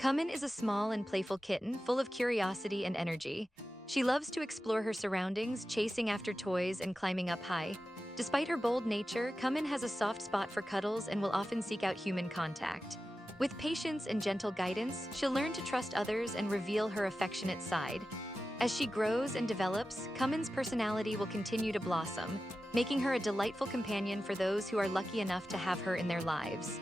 Cumin is a small and playful kitten full of curiosity and energy. She loves to explore her surroundings, chasing after toys and climbing up high. Despite her bold nature, Cumin has a soft spot for cuddles and will often seek out human contact. With patience and gentle guidance, she'll learn to trust others and reveal her affectionate side. As she grows and develops, Cumin's personality will continue to blossom, making her a delightful companion for those who are lucky enough to have her in their lives.